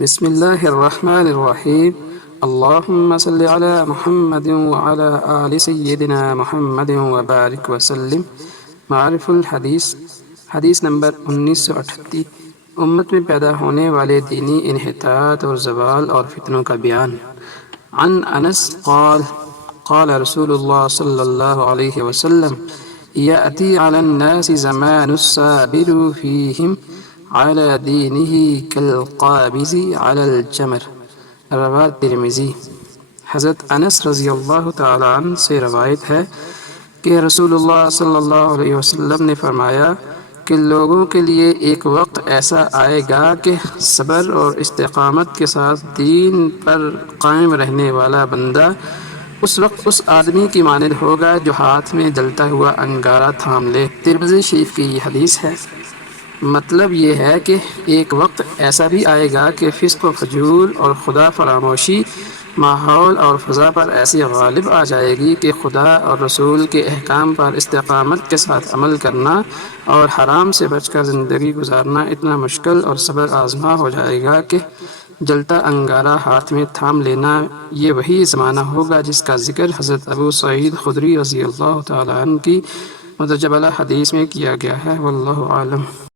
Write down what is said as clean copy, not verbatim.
بسم الله الرحمن الرحيم. اللهم صل على محمد وعلى آل سيدنا محمد وبارك وسلم. معرف الحدیث. حدیث نمبر 1938. امت میں پیدا ہونے والے دینی انحطاط اور زوال اور فتنوں کا بیان. عن انس قال قال رسول اللہ صلی اللہ علیہ وسلم یأتی علی الناس زمان الصابر فیہم على دینه كالقابض على الجمر. رواه ترمذی. حضرت انس رضی اللہ تعالی عنہ سے روایت ہے کہ رسول اللہ صلی اللہ علیہ وسلم نے فرمایا کہ لوگوں کے لیے ایک وقت ایسا آئے گا کہ صبر اور استقامت کے ساتھ دین پر قائم رہنے والا بندہ اس وقت اس آدمی کی مانند ہوگا جو ہاتھ میں جلتا ہوا انگارہ تھام لے. ترمذی شریف کی یہ حدیث ہے. مطلب یہ ہے کہ ایک وقت ایسا بھی آئے گا کہ فسق و فجور اور خدا فراموشی ماحول اور فضا پر ایسی غالب آ جائے گی کہ خدا اور رسول کے احکام پر استقامت کے ساتھ عمل کرنا اور حرام سے بچ کر زندگی گزارنا اتنا مشکل اور صبر آزما ہو جائے گا کہ جلتا انگارہ ہاتھ میں تھام لینا یہ وہی زمانہ ہوگا جس کا ذکر حضرت ابو سعید خدری رضی اللہ تعالیٰ عنہ کی مدرجہ بالا حدیث میں کیا گیا ہے. واللہ عالم.